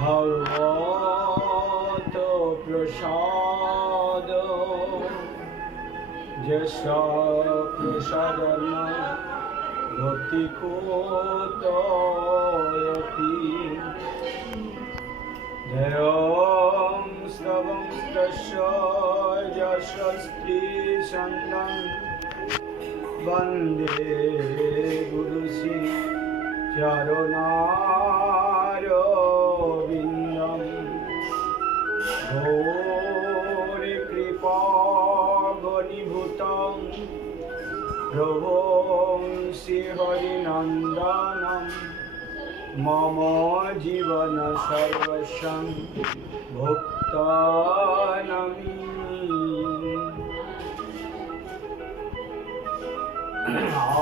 ভগবত প্রসাদ যশ প্রসাদন ভক্তি কোতয়তি ধৈর্যং স্তবং তস্য যশস্তি সন্দং বন্দে গুরুসি চরণারবিন্দম ঘোরে কৃপা ঘনীভূতং প্রভুং শ্রীহরিনন্দনম মম জীবন সর্বস্বং ভক্তানামি।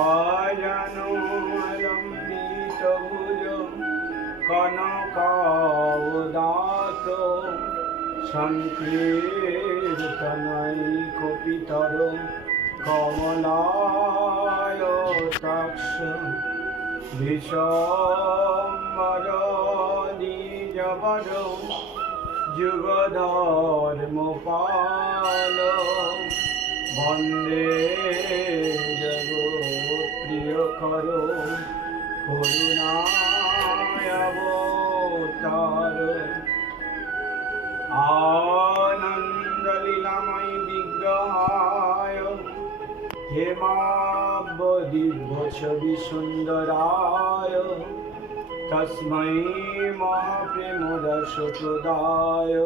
আজানো লম্বিত ভুজ কনকাবদাত সংকীর্তনৈকপিতর কমলায়তাক্ষ বিশ্বম্বর দ্বিজবর যুগধর্মপাল বন্দে জগৎপ্রিয়কর করুণাবতার আনন্দলীলাময়ী বিগ্রহায় হেমাবদিব্যছবি সুন্দরায় তস্मै মহাপ্রেমরসপ্রদায়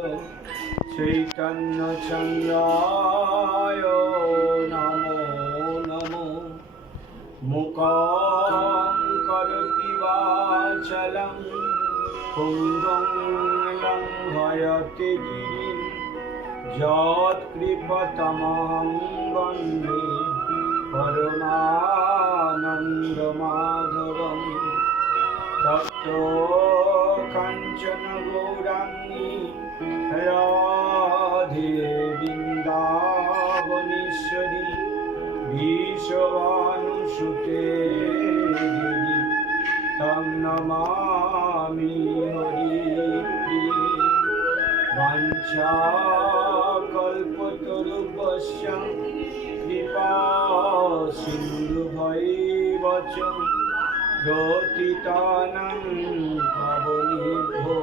চৈতন্য চন্দ্রায় নমো নমো। মুখং করোতি বাচালং পুংগং লঙ্ঘয়তে গিরিং যৎকৃপতমহং বন্দে পরমানন্দমাধবম। তপ্তো কাঞ্চন গৌরাঙ্গী রাধে বৃন্দাবনেশ্বরী বিশ্বভানুসুতে দেবী তং নমামি হরিপ্রিয়ে। বাঞ্ছাকল্পতরুভ্যশ্চ কৃপা সিন্ধুভৈব চ পতিতানাং পাবনেভ্যো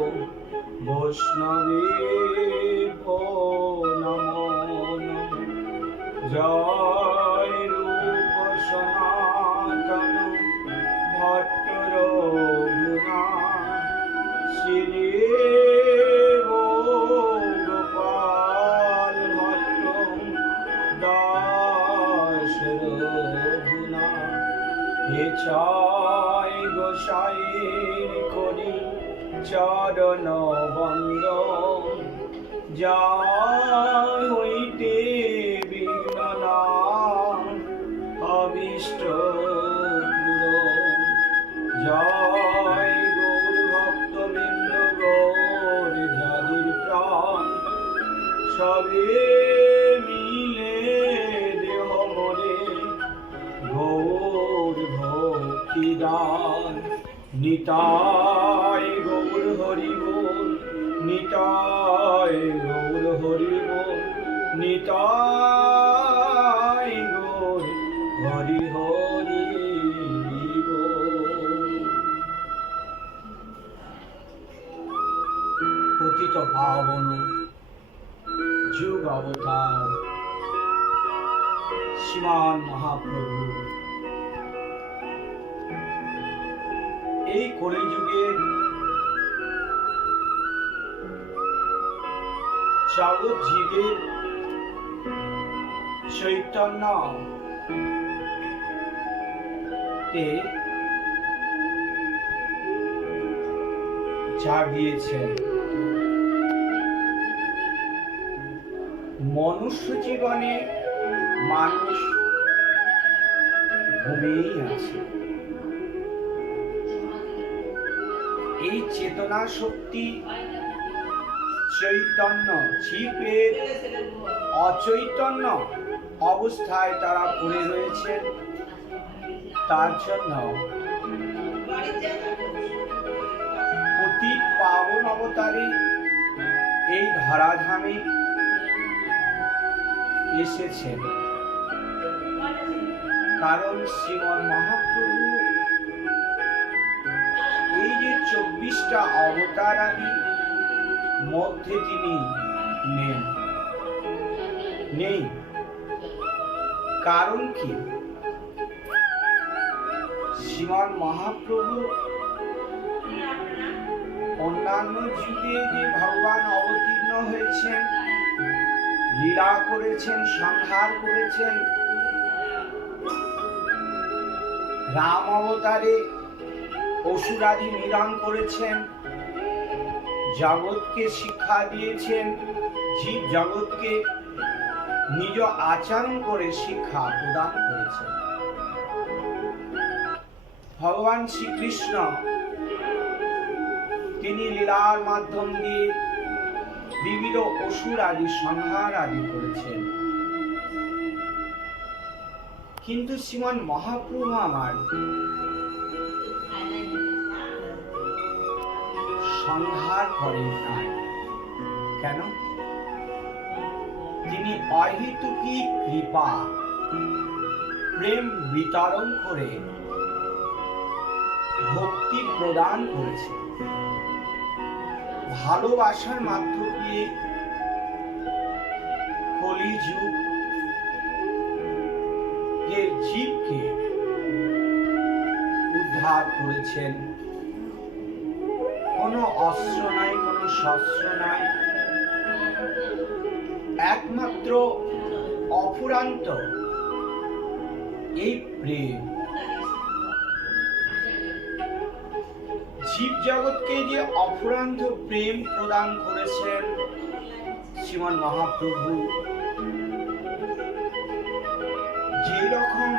বৈষ্ণবেভ্যো নমো নমঃ। জয় রূপ সনাতন ভট্ট রঘুনাথ শ্রী গোপাল ভট্ট দাস রঘুনাথ। হে চাই গোসাইর করি চরণ বন্দন যার হইতে বিঘ্ননাশ অবিষ্ট জয় গৌর ভক্তবৃন্দ গৌর যাদের প্রাণ সবে মিলে দেহ মরে গৌর ভক্তিদান। নিতাই গৌর হরি বল নিতাই গৌর হরি বল নিতাই গৌর হরি হরি বল। পতিত পাবন যুগ অবতার শ্রীমান মহাপ্রভু এই কলিযুগের জগৎ জীবের চৈতন্য জাগিয়েছেন। মনুষ্য জীবনে মানুষ ঘুমিয়েই আছে। এই চেতনা শক্তি চৈতন্য জীবের অচৈতন্য অবস্থায় তারা পড়ে রয়েছেন। তার জন্য পতিত পাবন অবতারে এই ধরাধামে এসেছেন, কারণ শ্রীমন মহাপ্রভু এই যে 24টা অবতার আদি মধ্যে তিনি নেই। কারণ কি? শ্রীমন মহাপ্রভু অন্যান্য যুগে যে ভগবান অবতীর্ণ হয়েছেন, লীলা করেছেন, সংহার করেছেন, রাম অবতারে অসুরাদি নিধন করেছেন, জগৎকে শিক্ষা দিয়েছেন, জীব জগৎকে নিজ আচরণ করে শিক্ষা প্রদান করেছেন। ভগবান শ্রীকৃষ্ণ তিনি লীলার মাধ্যম দিয়ে বিবিধ অসুর আদি সংহার আদি করেছেন। কিন্তু শ্রীমান মহাপ্রভু আমার সংহার করেন নাই। কেন? তিনি অহেতুকী কৃপা প্রেম বিতরণ করে ভক্তি প্রদান করেছেন। ভালোবাসার মাধ্য দিয়ে কলিযুগ যে জীবকে উদ্ধার করেছেন। কোনো অস্ত্র নাই, কোনো শস্ত্র নাই, একমাত্র অফুরান্ত এই প্রেম। জীব জগৎকে যে অফুরান্ত প্রেম প্রদান করেছেন শ্রীমান মহাপ্রভু, যে রকম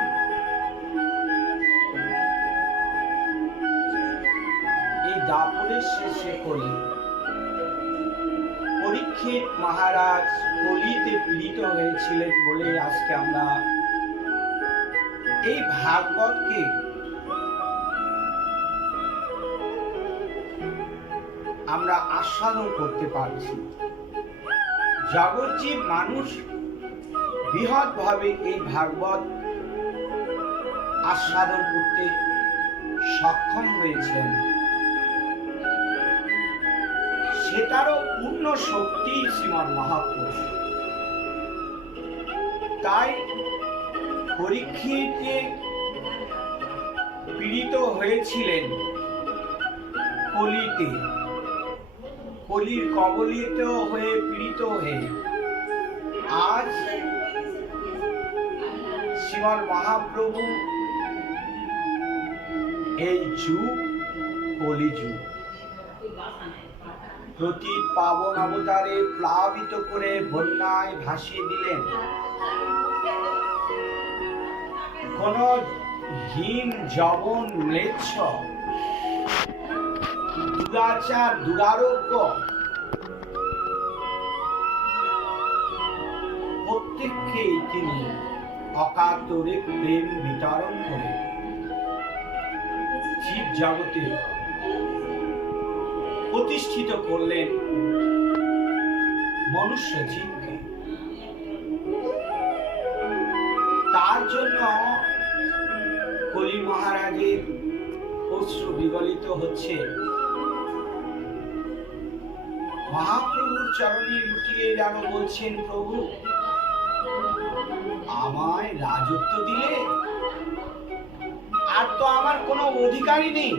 এই দাপরের শেষে কলি পরীক্ষিত মহারাজ কলিতে পীড়িত হয়েছিলেন বলে আজকে আমরা এই ভাগবতকে আমরা আস্বাদন করতে পারছি। জগৎজীব মানুষ বৃহৎ ভাবে এই ভাগবত আস্বাদন করতে সক্ষম হয়েছেন। সেটারও পূর্ণ শক্তি শ্রীমান মহাপ্রভু। তাই পরীক্ষিত যে পীড়িত হয়েছিলেন কলিতে, কলির কবলিত হয়ে পীড়িত হয়ে আজ শ্রীমান মহাপ্রভু এই যুগ কলিযুগ প্রতি পাবন অবতারে প্লাবিত করে বন্যায় ভাসিয়ে দিলেন। কোন হীন যবন ম্লেচ্ছ দুরাচার দুরারোগ্য প্রত্যেককেই তিনি অকাতরে প্রেম বিতরণ করে জীব জগতে প্রতিষ্ঠিত করলেন মনুষ্য জীবকে। তার জন্য কলি মহারাজের অশ্রু বিগলিত হচ্ছে। মহাপ্রভুর চরণে লুটিয়ে যেন বলছেন, প্রভু আমায় রাজত্ব দিলে, আর তো আমার কোনো অধিকারই নেই,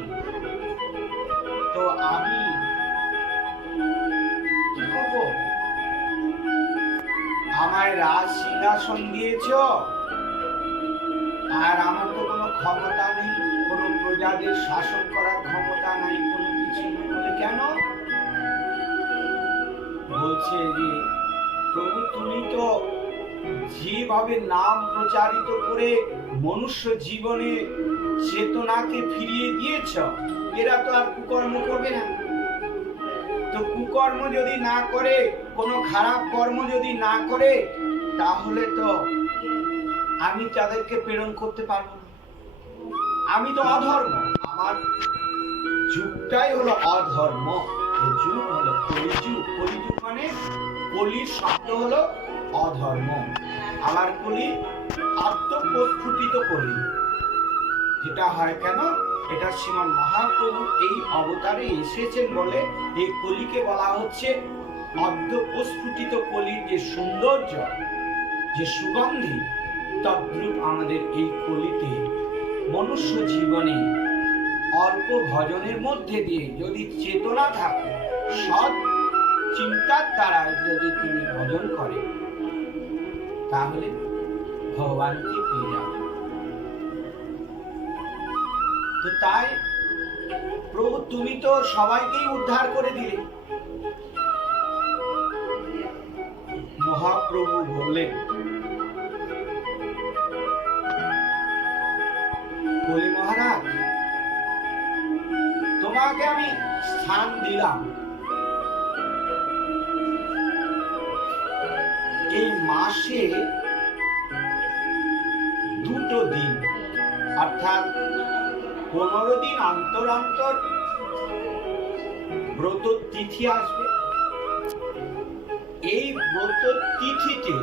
তো আমি কি করব? আমায় রাজ সিংহাসন দিয়েছ, আর আমার তো কোনো ক্ষমতা নেই, কোনো প্রজাদের শাসন করার ক্ষমতা নাই, কোনো কিছু নেই। বলে কেন? বলছে যে প্রভু তুমি তো যেভাবে নাম প্রচারিত করে মনুষ্য জীবনে চেতনাকে ফিরিয়ে দিয়েছ, এরা তো আর কুকর্ম করবে না। তো কুকর্ম যদি না করে, কোনো খারাপ কর্ম যদি না করে, তাহলে তো আমি তাদেরকে প্রেরণ করতে পারবো না। আমি তো অধর্ম, আমার যুগটাই হলো অধর্ম, এই যুগ হলো কলিযুগ। কলিযুগ মানে কলির শব্দ হলো অধর্ম, আবার কলি আত্মপ্রস্ফুটিত কলি। যেটা হয় কেন, এটা শ্রীমান মহাপ্রভু এই অবতারে এসেছেন বলে এই কলিকে বলা হচ্ছে আত্মপ্রস্ফুটিত কলির যে সৌন্দর্য, যে সুগন্ধি, তদ্রূপ আমাদের এই কলিতে মনুষ্য জীবনে অল্প ভজনের মধ্যে দিয়ে যদি চেতনা থাকে, সৎ চিন্তার দ্বারা যদি তিনি ভজন করেন, তাহলে ভগবানকে পেয়ে যাবেন। তো তাই প্রভু তুমি তো সবাইকেই উদ্ধার করে দিলে। মহাপ্রভু বললেন, বলি মহারাজ, তোমাকে আমি স্থান দিলাম, এই মাসে দুটো দিন, অর্থাৎ 15 দিন অন্তর অন্তর ব্রত তিথি আসবে। এই ব্রত তিথিতে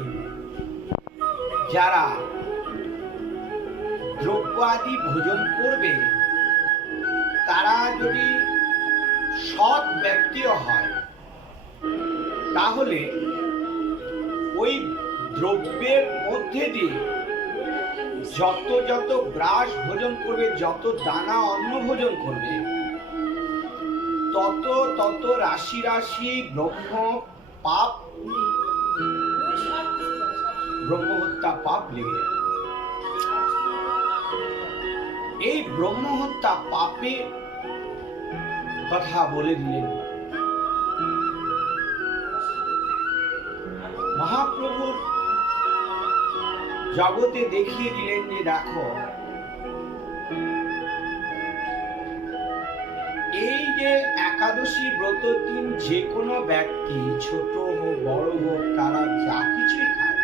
যারা দ্রব্য আদি ভোজন করবে, তারা যদি সৎ ব্যক্তিও হয়, তাহলে ওই দ্রব্যের মধ্যে দিয়ে যত যত গ্রাস ভোজন করবে, যত দানা অন্ন ভোজন করবে, তত তত রাশি রাশি ব্রহ্মহত্যা পাপ লেগে। এই ব্রহ্মহত্যা পাপের কথা বলে দিলেন মহাপ্রভুর, জগতে দেখিয়ে দিলেন যে দেখো, এই যে একাদশী ব্রত দিন যে কোনো ব্যক্তি, ছোট হোক বড় হোক, তারা যা কিছুই খায়,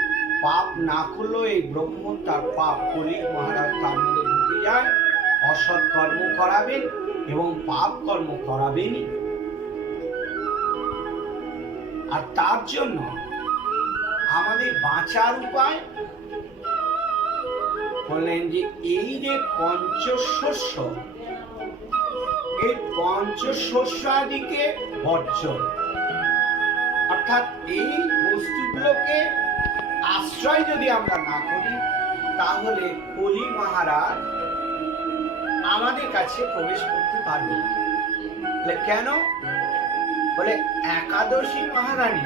পাপ না করলেও এই ব্রহ্মহত্যার পাপ কলির মহারাজ তার মধ্যে ঢুকে যায়, অসৎ কর্ম করাবেন এবং পাপ কর্ম করাবেনই। আর তার জন্য আমাদের বাঁচার উপায় বললেন যে এই যে পঞ্চশস্য, এই পঞ্চশস্য আদিকে বর্জন, অর্থাৎ এই বস্তুগুলোকে আশ্রয় যদি আমরা না করি, তাহলে কলি মহারাজ আমাদের কাছে প্রবেশ করতে পারবে না। কেন? বলে একাদশী মহারানী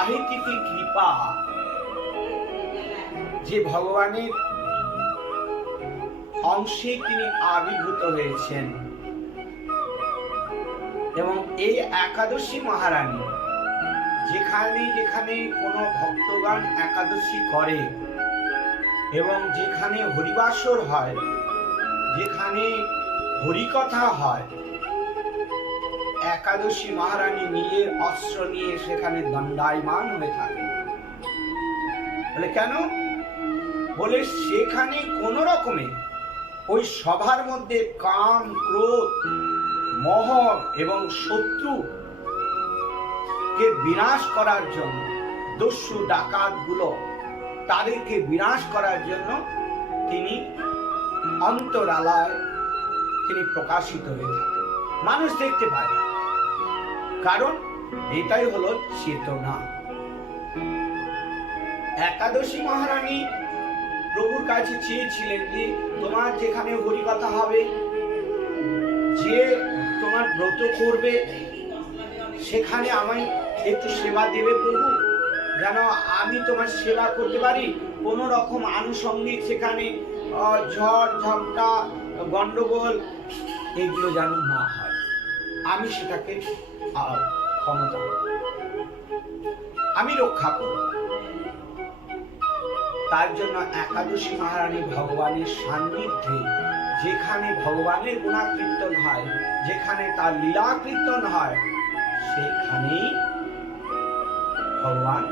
আহিতিথি কৃপা, যে ভগবানের অংশে তিনি আবির্ভূত হয়েছেন, এবং এই একাদশী মহারানী যেখানে যেখানে কোনো ভক্তগণ একাদশী করে এবং যেখানে হরিবাসর হয়, যেখানে হরিকথা হয়, একাদশী মহারানী নিজের অস্ত্র নিয়ে সেখানে দণ্ডায়মান হয়ে থাকে। বলে কেন? বলে সেখানে কোন রকমে ওই সভার মধ্যে কাম, ক্রোধ, মোহ এবং শত্রু কে বিনাশ করার জন্য, দস্যু ডাকাত গুলো তাদেরকে বিনাশ করার জন্য তিনি অন্তরালায় তিনি প্রকাশিত হয়ে থাকেন, মানুষ দেখতে পায়। কারণ এটাই হলো চেতনা। একাদশী মহারানী প্রভুর কাছে চেয়েছিলেন যে তোমার যেখানে হরিকথা হবে, যে তোমার ব্রত করবে, সেখানে আমায় একটু সেবা দেবে প্রভু, যেন আমি তোমার সেবা করতে পারি। কোন রকম আনুষঙ্গিক সেখানে ঝড় ঝগড়া গন্ডগোল এগুলো যেন না হয়, আমি সেটাকে ক্ষমতা আমি রক্ষা করব। তার জন্য একাদশী মহারানী ভগবানের সান্নিধ্যে, যেখানে ভগবানের গুণাকীর্তন হয়, যেখানে তার লীলা কীর্তন হয়, সেখানেই ভগবান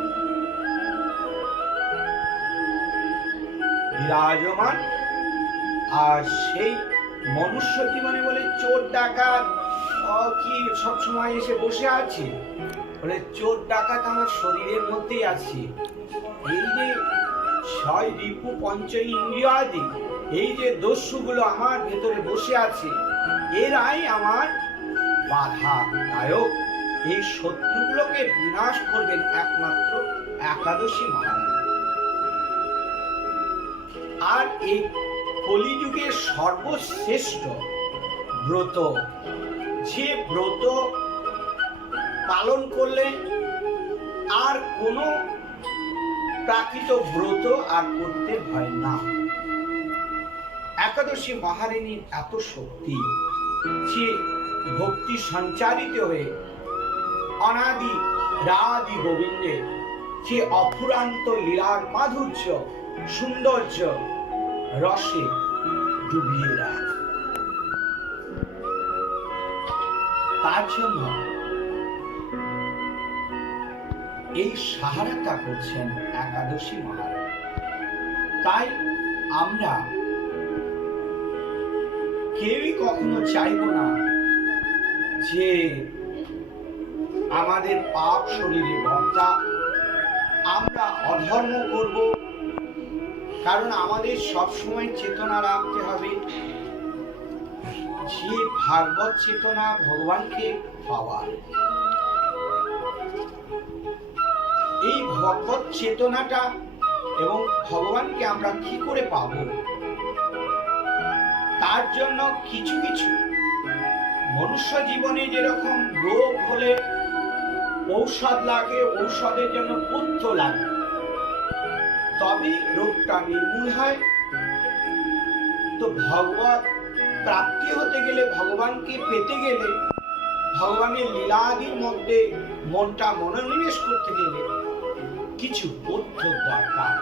বিরাজমান। আর সেই মনুষ্য জীবনে বলে চোর ডাকাত কি সব সময় এসে বসে আছে? বলে চোর ডাকাত আমার শরীরের মধ্যেই আছে। এই যে ছয় রিপু পঞ্চ ইন্দ্রিয়াদি, এই যে দস্যুগুলো আমার ভেতরে বসে আছে, এরাই আমার বাধা দায়ক। এই শত্রুগুলোকে বিনাশ করবেন একমাত্র একাদশী মহারানী। আর এই কলিযুগের সর্বশ্রেষ্ঠ ব্রত, যে ব্রত পালন করলে আর কোনো প্রাকৃত ব্রত আর করতে হয় না। একাদশী মহারানীর এত শক্তি, যে ভক্তি সঞ্চারিত হয়ে অনাদি রাধি গোবিন্দের যে অফুরান্ত লীলার মাধুর্য সৌন্দর্য রসে ডুবিয়ে দেয়। তার জন্য এই সাহারাটা করছেন একাদশী মহারানী। তাই আমরা কেউই কখনো চাইব না যে আমাদের পাপ শরীরে বর্তা, আমরা অধর্ম করব। কারণ আমাদের সবসময় চেতনা রাখতে হবে যে ভাগবত চেতনা ভগবানকে পাওয়ার। এই ভগবত চেতনাটা এবং ভগবানকে আমরা কি করে পাব, তার জন্য কিছু কিছু মনুষ্য জীবনে যেরকম রোগ হলে ঔষধ লাগে, ঔষধের জন্য পথ্য লাগে, তবে রোগটা নির্মূল হয়। তো ভগবত প্রাপ্তি হতে গেলে, ভগবানকে পেতে গেলে, ভগবানের লীলাদির মধ্যে মনটা মনোনিবেশ করতে গেলে কিছু পথ্য দরকার।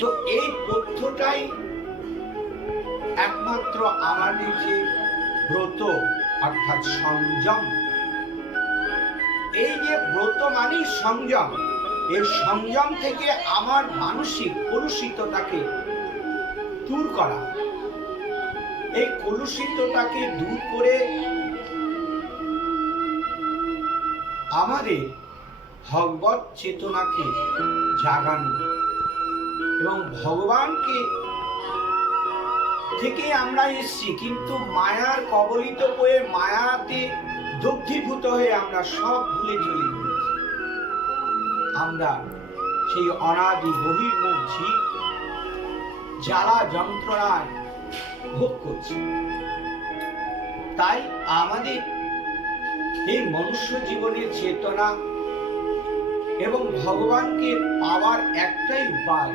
তো এই পথ্যটাই একমাত্র আমাদের যে ব্রত অর্থাৎ সংযম। এই যে ব্রত মানে সংযম, এই সংযম থেকে আমার মানসিক কলুষিততাকে দূর করা। এই কলুষিততাকে দূর করে আমাদের ভগবত চেতনাকে জাগানো এবং ভগবানকে থেকে আমরা এসেছি, কিন্তু মায়ার কবলিত হয়ে মায়াতে দগ্ধীভূত হয়ে আমরা সব ভুলে চলে গেছি। আমরা সেই অনাদি বহির্মুখ জীব জ্বালা যন্ত্রণায় ভোগ করছি। তাই আমাদের এই মনুষ্য জীবনের চেতনা এবং ভগবানকে পাওয়ার একটাই উপায়,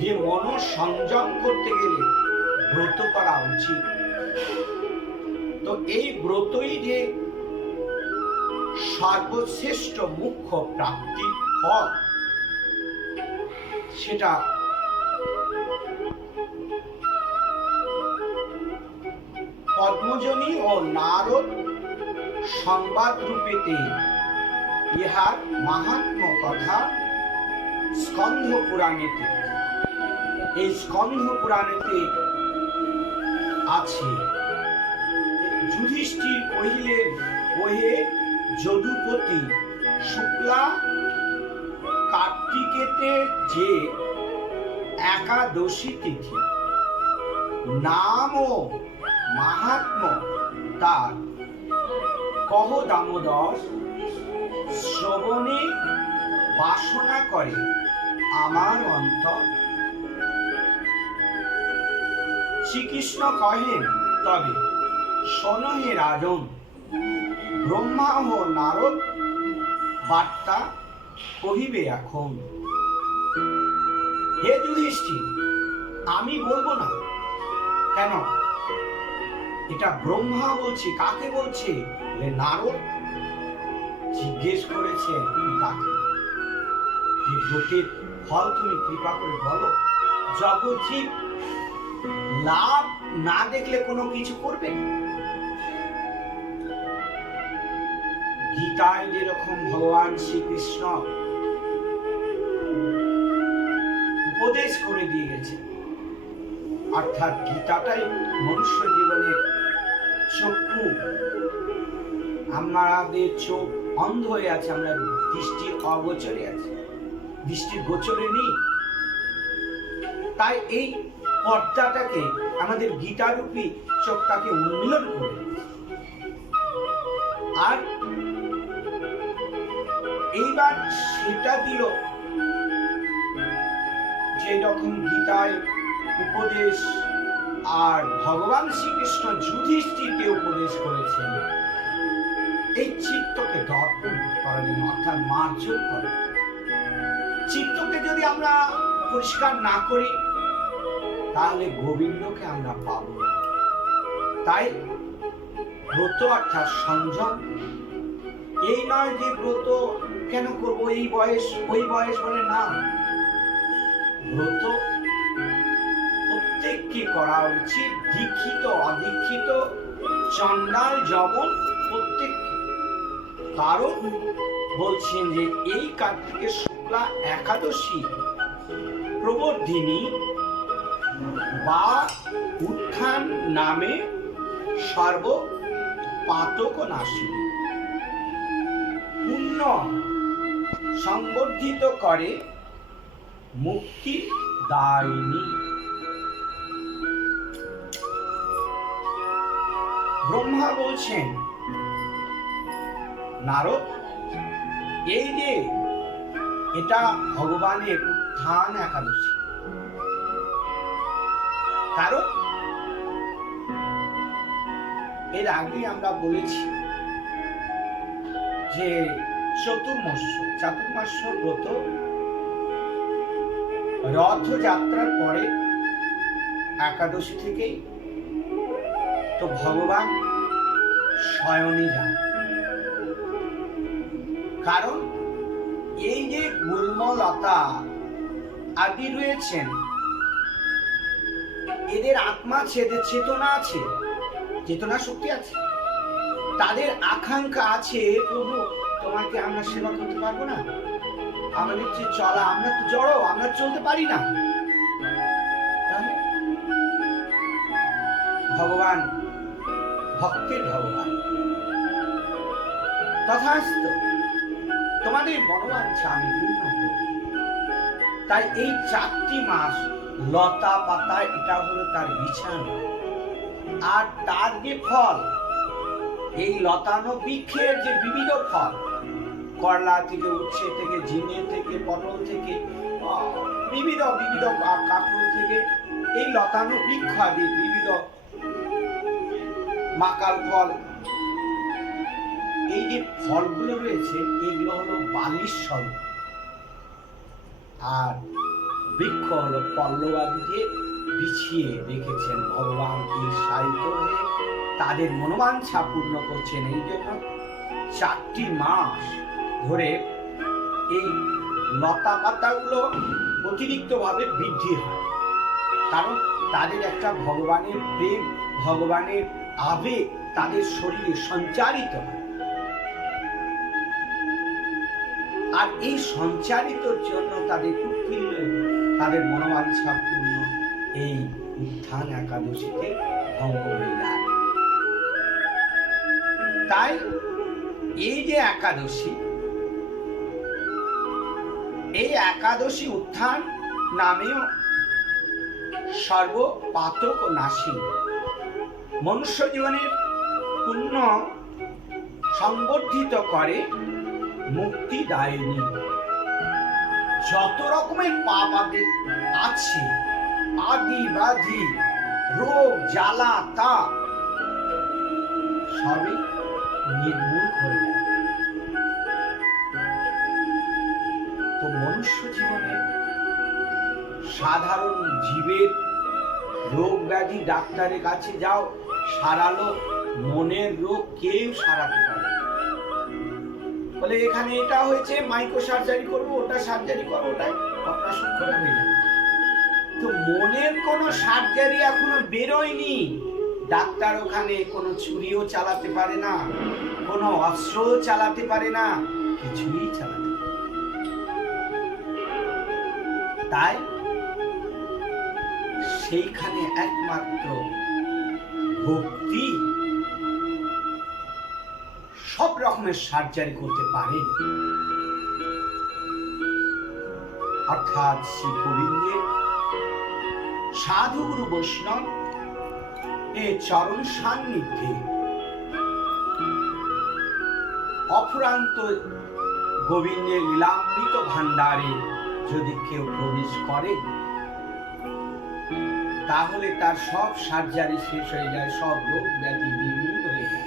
যে মন সংযম করতে গেলে ব্রত করা উচিত। তো এই ব্রতই যে সর্বশ্রেষ্ঠ মুখ্য প্রাপ্তি ফল, সেটা পদ্মজনী ও নারদ সংবাদ রূপেতে ইহার মাহাত্ম্য কথা স্কন্ধ পুরাণেতে, এই স্কন্ধ পুরাণেতে আছে। যুধিষ্ঠির কহিলেন, ওহে যদুপতি, শুক্লা কার্তিকেতে যে একাদশী তিথি, নাম ও মাহাত্ম্য তার কহ দামোদর, শ্রবণে বাসনা করে আমার অন্তর। শ্রীকৃষ্ণ কহেন, তবে শোনো হে রাজন, ব্রহ্মা ও নারদ বার্তা কহিবে এখন। হে যুধিষ্ঠির, আমি বলবো না কেন? এটা ব্রহ্মা বলছে। কাকে বলছে? নারদ জিজ্ঞেস করেছে তাকে, যে ব্রতের ফল তুমি কৃপা করে বলো। জগৎজীব লাভ না দেখলে কোনো কিছু করবে না। গীতায় যেরকম ভগবান শ্রীকৃষ্ণ উপদেশ করে দিয়ে গেছে, অর্থাৎ গীতাটাই মনুষ্য জীবনের চক্ষু। আমাদের চোখ অন্ধ হয়ে আছে, আমরা দৃষ্টি অগোচরে আছে, দৃষ্টির গোচরে নেই। তাই এই পর্দাটাকে আমাদের গীতারূপী চোখটাকে উন্মীলন করে, আর এইবার সেটা দিল যে রকম গীতায় উপদেশ আর ভগবান শ্রীকৃষ্ণ যুধিষ্ঠিরকে উপদেশ করেছেন এই চিত্তকে দর্পণ করার জন্য, অর্থাৎ মার্জন করা। চিত্তকে যদি আমরা পরিষ্কার না করি তাহলে গোবিন্দকে আমরা পাবো না। তাই ব্রত অর্থাৎ সংযম, এই নয় যে ব্রত কেন করব, এই বয়স ওই বয়স বলে না। ব্রত প্রত্যেককে করা উচিত, দীক্ষিত অদীক্ষিত, চণ্ডাল জবন প্রত্যেককে। কারণ বলছেন যে এই কার্তিকের শুক্লা একাদশী প্রবর্ধিনী বা উত্থান নামে সর্ব পাতক নাশিনী, পুণ্য সংবর্ধিত করে, মুক্তি দায়িনী। ব্রহ্মা বলছেন নারদ, এই যে এটা ভগবানের উত্থান একাদশী, কারণ এর আগে আমরা বলেছি যে চাতুর্মাস্য ব্রত রথযাত্রার পরে একাদশী থেকেই তো ভগবান শয়নে যান। কারণ এই যে গুল্মলতা আদি রয়েছেন, এদের আত্মা আছে, এদের চেতনা আছে, চেতনা শক্তি আছে, তাদের আকাঙ্ক্ষা আছে, প্রভু তোমাকে আমরা সেবা করতে পারবো না, আমাদের যে চলা, আমরা তো জড়, আমরা চলতে পারি না। ভগবান ভক্তের ভগবান, তথাস্তু তোমাদের মনোবাঞ্ছা আমি পূর্ণ করব। তাই এই 4টি মাস লতা পাতা, এটা হলো তার বিছানা, আর তার যে ফল, এই লতানো বৃক্ষের যে বিবিধ ফল, করলা থেকে, উচ্ছে থেকে, ঝিঙে থেকে, পটল থেকে, বিবিধ বিবিধ কাঁকড় থেকে, এই লতানো বৃক্ষ আদি বিবিধ মাকাল ফল, এই যে ফলগুলো রয়েছে এইগুলো হলো বালিশ স্বরূপ, আর বৃক্ষ হলো পল্লবাদি দিয়ে বিছিয়ে রেখেছেন ভগবান এই সাহিত্য হয়ে তাদের মনোবাঞ্ছা পূর্ণ করছেন। এই জন্য 4টি মাস ধরে এই লতা পাতাগুলো অতিরিক্ত ভাবে বৃদ্ধি হয়, কারণ তাদের একটা ভগবানের প্রেম, ভগবানের আবেগ তাদের শরীরে সঞ্চারিত হয়, আর এই সঞ্চারিতর জন্য তাদের উৎপীড়ন, তাদের মনোবাঞ্ছা পূর্ণ এই উত্থান একাদশীতে ভঙ্গ হয়ে যায়। তাই এই যে একাদশী, এই একাদশী উত্থান নামেও সর্বপাতক নাশী, মনুষ্য জীবনের পুণ্য সংবর্ধিত করে, মুক্তি দায়িনী। যত রকমের পাপ আছে, আদি ব্যাধি, রোগ জ্বালা, তা সবই নির্মূল করে দেয়। তো মনুষ্য জীবনে সাধারণ জীবের রোগ ব্যাধি, ডাক্তারের কাছে যাও, সারালো, মনের রোগ কেউ সারাতে পারে, বলে এখানে এটা হয়েছে, মাইক্রো সার্জারি করবো, ওটা সার্জারি করবো, ওটাই অপারেশন করে হয়ে যাবে। তো মনের কোনো সার্জারি এখনো বেরোয়নি, ডাক্তার ওখানে কোনো ছুরিও চালাতে পারে না, কোনো অস্ত্রও চালাতে পারে না, কিছুই চালাতে পারে। তাই সেইখানে একমাত্র ভক্তি সব রকমের সার্জারি করতে পারে। অর্থাৎ শ্রী গোবিন্দের সাধুগুরু বৈষ্ণব এ চরণ সান্নিধ্যে অফুরান্ত গোবিন্দের লীলামৃত ভাণ্ডারে যদি কেউ প্রবেশ করে তাহলে তার সব সার্জারি শেষ হয়ে যায়, সব রোগ ব্যাধি নির্মূল হয়ে যায়,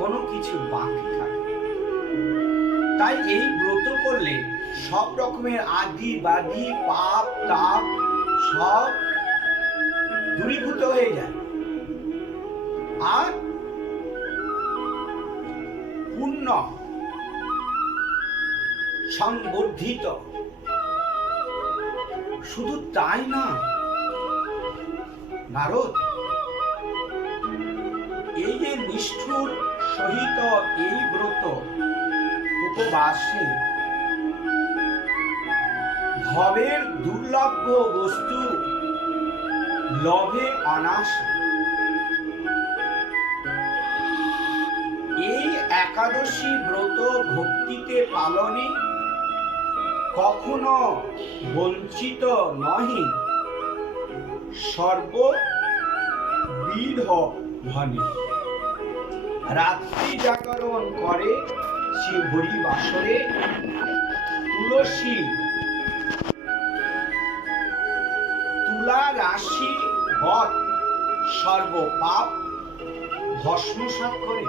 কোনো কিছু বাকি থাকে। তাই এই ব্রত করলে সব রকমের আদি বাদি পাপ তাপ সব দূরীভূত হয়ে যায়, আর পুণ্য সংবর্ধিত। শুধু তাই না, নারদ এই যে নিষ্ঠুর সহিত এই ব্রত উপবাসে ভবের দুর্লভ বস্তু লভে অনাসে, এই একাদশী ব্রত ভক্তিতে পালনে কখনো বঞ্চিত নহে সর্ববিধ ধনে। রাত্রি জাগরণ করে শ্রী হরি বাসরে, তুলসী তুলা রাশি বট সর্বপাপ ভস্মসাৎ করে।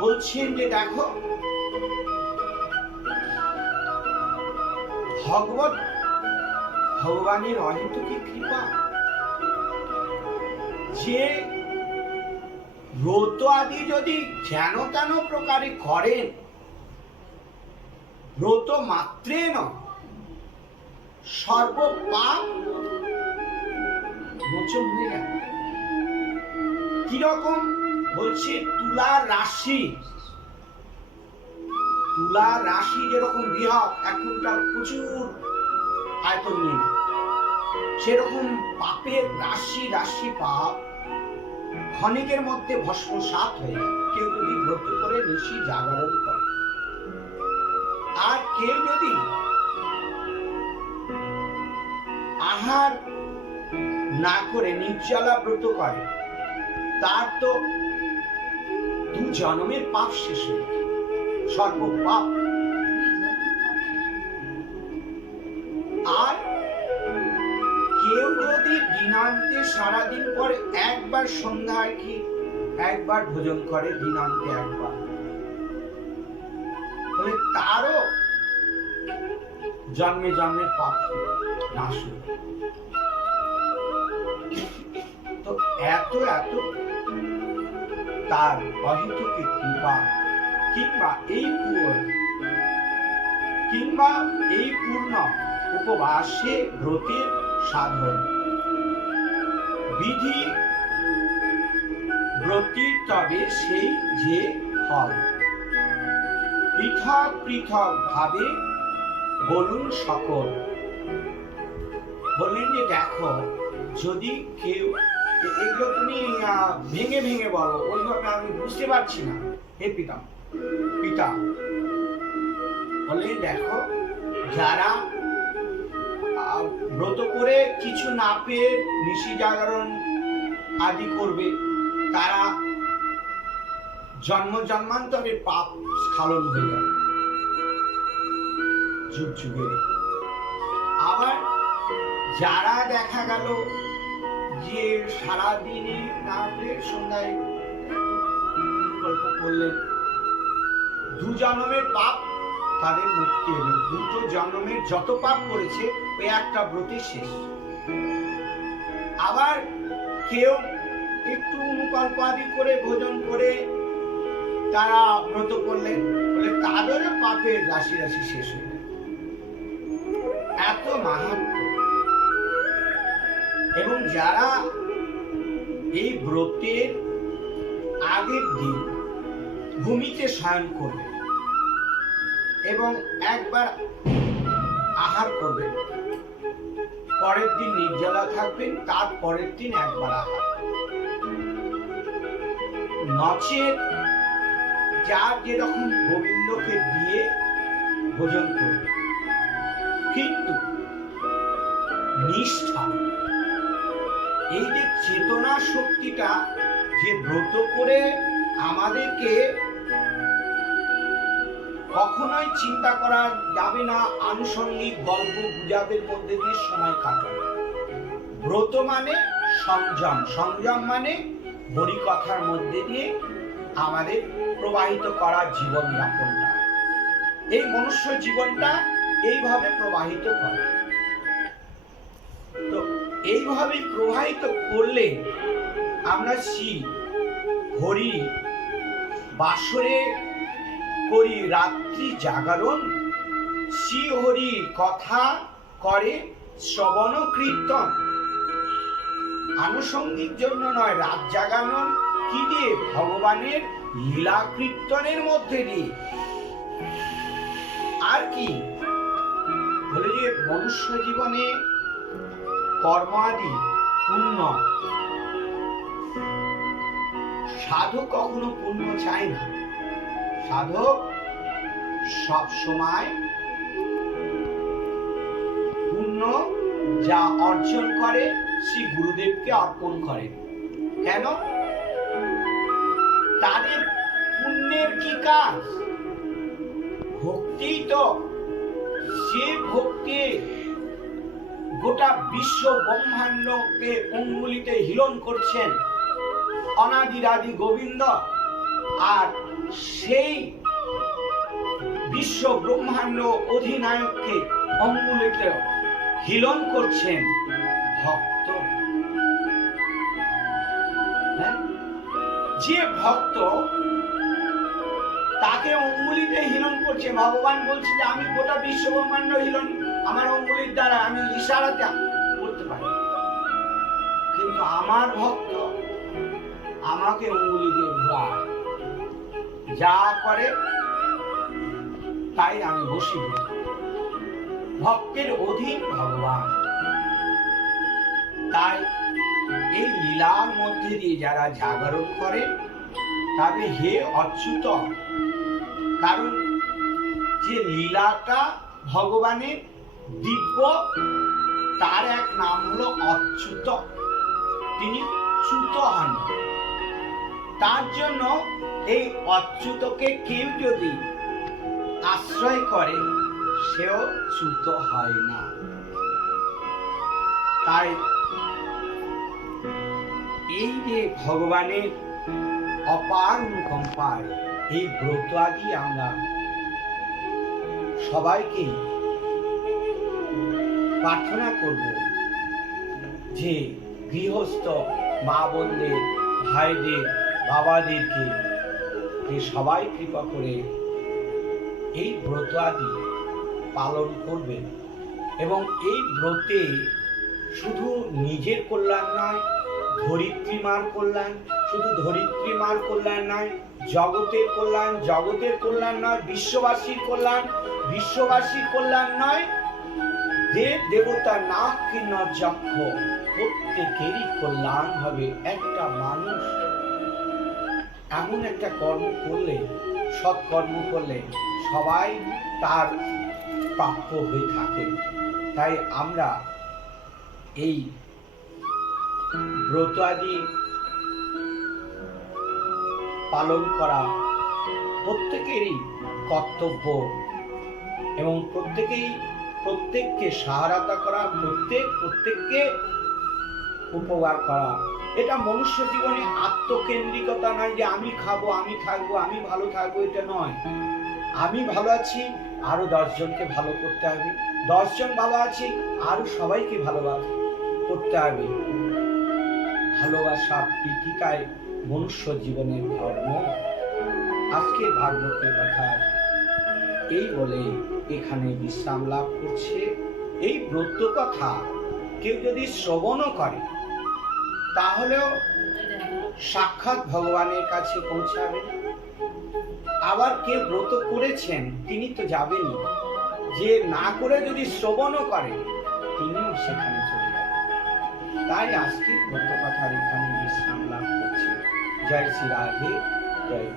বলছেন যে দেখো, ভগবানের অহেতুকী কৃপা, যে ব্রত আদি যদি যেন তেন প্রকারে করেন, ব্রত মাত্রে নয় সর্বপাপ মোচন হয়ে গেল। কিরকম বলছে, তুলার রাশি, তুলার রাশি যেরকম বৃহৎ, এক কুইন্টাল প্রচুর আয়তন নিয়ে নেয়, সেরকম পাপের রাশি রাশি পাপ ক্ষণিকের মধ্যে ভস্মসাৎ হয়ে যায় কেউ যদি ব্রত করে নিশি জাগরণ করে। আর কেউ যদি আহার না করে নির্জলা ব্রত করে, তার তো 2 জন্মের পাপ শেষ হয়ে যায়, সর্বপাপ। আর কেউ যদি দিনান্তে সারাদিন পরে একবার সন্ধ্যায় কি একবার ভোজন করে, দিনান্তে একবার, তাহলে তারও জন্মে জন্মের পাপ নাশ হয়। তো এত এত তার অহেতুকী কৃপা, কিংবা এই পূর্ণ উপবাসে ব্রতের সাধন বিধি ব্রতী, তবে সেই যে ফল পৃথক পৃথক ভাবে বলুন সকল। বললেন যে দেখো, যদি কেউ এগুলো তুমি ভেঙে ভেঙে বলো, ওইভাবে আমি বুঝতে পারছি না, হে পিতা বললেন দেখো, যারা ব্রত করে কিছু না পেয়ে নিশি জাগরণ আদি করবে, তারা জন্ম জন্মান্তরের পাপ স্খলন হয়ে যাবে যুগ যুগে। আবার যারা দেখা গেল যে সারাদিনে না পেয়ে সন্ধ্যায় গল্প করলেন, 2 জন্মের পাপ তাদের মুক্তি হলো। 2 জন্মের যত পাপ করেছে ওই একটা ব্রতে শেষ। আবার কেউ একটু অনুকল্প আদি করে ভোজন করে তারা ব্রত করলেন, বলে তাদেরও পাপের রাশি রাশি শেষ হয়ে যায়। এত মাহাত্ম্য। এবং যারা এই ব্রতের আগের দিন ভূমিতে শয়ন করবে এবং একবার আহার করবে, পরের দিন নির্জলা থাকবেন, তার পরের দিন একবার আহার, নচেৎ যার যেরকম গোবিন্দকে দিয়ে ভোজন করবে। কিন্তু নিষ্ঠা, এই যে চেতনা শক্তিটা, যে ব্রত করে আমাদেরকে কখনোই চিন্তা করা যাবে না আনুষঙ্গিক গল্প গুজবের মধ্যে দিয়ে সময় কাটানো। ব্রত মানে সংযম, সংযম মানে হরিকথার মধ্যে দিয়ে আমাদের প্রবাহিত করা জীবনযাপনটা, এই মনুষ্য জীবনটা এইভাবে প্রবাহিত করে। তো এইভাবে প্রবাহিত করলে আমরা শ্রী হরি বাসরে করি রাত্রি জাগরণ, শ্রী হরি কথা করে শ্রবণ কীর্তন। আনুষঙ্গিক জন্য নয়, রাত জাগানো কি দিয়ে? ভগবানের লীলা কীর্তনের মধ্যে দিয়ে। আর কি বলে যে মনুষ্য জীবনে কর্ম আদি পুণ্য, সাধক কখনো পুণ্য চায় না। সাধক সব সময় পুণ্য যা অর্জন করে শ্রী গুরুদেবকে অর্পণ করে। কেন? তাদের পুণ্যের কি কাজ? ভক্তি। তো যে ভক্তি গোটা বিশ্ব ব্রহ্মাণ্ডকে অঙ্গুলিতে হিলন করছেন অনাদিরাদি গোবিন্দ, আর সেই বিশ্ব ব্রহ্মাণ্ড অধিনায়ককে অঙ্গুলিতে হিলন করছেন ভক্ত। যে ভক্ত তাকে অঙ্গুলিতে হিলন করছে, ভগবান বলছে যে আমি গোটা বিশ্ব ব্রহ্মাণ্ড হিলন আমার অঙ্গুলির দ্বারা, আমি ইশারাতে করতে পারি। কিন্তু আমার ভক্ত আমাকে অঙ্গুলি দিয়ে ঘোরায়, যা করে তাই আমি বসীভূত। ভক্তের অধীন ভগবান। তাই এই লীলার মধ্যে দিয়ে যারা জাগরণ করে তাদের হে অচ্যুত, কারণ যে লীলাটা ভগবানের দিব্য, তার এক নাম হলো অচ্যুত। তিনি চ্যুত হন। তার জন্য এই অচ্যুতকে কেউ যদি আশ্রয় করে সেও চ্যুত হয় না। তাই এই যে ভগবানের অপার অনুকম্পায় এই ব্রত আদি আমরা সবাইকে প্রার্থনা করব যে গৃহস্থ মা বোনদের, ভাইদের, বাবাদেরকে সবাই কৃপা করে এই ব্রত আদি পালন করবেন। এবং এই ব্রতে শুধু নিজের কল্যাণ নয়, ধরিত্রী মার কল্যাণ, শুধু ধরিত্রী মার কল্যাণ নয়, জগতের কল্যাণ, জগতের কল্যাণ নয়, বিশ্ববাসীর কল্যাণ, বিশ্ববাসীর কল্যাণ নয়, দেব দেবতা নাগ কিন্নর যক্ষ প্রত্যেকেরই কল্যাণ হবে। একটা মানুষ এমন একটা কর্ম করলে, সৎকর্ম করলে সবাই তার প্রাপ্য হয়ে থাকে। তাই আমরা এই ব্রত আদি পালন করা প্রত্যেকেরই কর্তব্য, এবং প্রত্যেককে সহায়তা করা, প্রত্যেককে উপকার করা। এটা মনুষ্য জীবনে আত্মকেন্দ্রিকতা নয় যে আমি খাবো, আমি থাকবো, আমি ভালো থাকবো, এটা নয়। আমি ভালো আছি, আরো 10 জনকে ভালো করতে হবে, 10 জন ভালো আছে, আরো সবাইকে ভালোবাসা করতে হবে। ভালোবাসা প্রীতিকায় মনুষ্য জীবনের ধর্ম। আজকের ভাগবতের কথা এই বলে এখানে বিশ্রাম লাভ করছে। এই ব্রত কথা কেউ যদি শ্রবণও করে তাহলেও সাক্ষাৎ ভগবানের কাছে পৌঁছাবে। আবার কে ব্রত করেছেন তিনি তো যাবেনই, যে না করে যদি শ্রবণও করে তিনিও সেখানে চলে যাবেন। তাই আজকে গদ্যকথার এখানে বিশ্রাম লাভ করছি। জয় শ্রী রাধে, জয়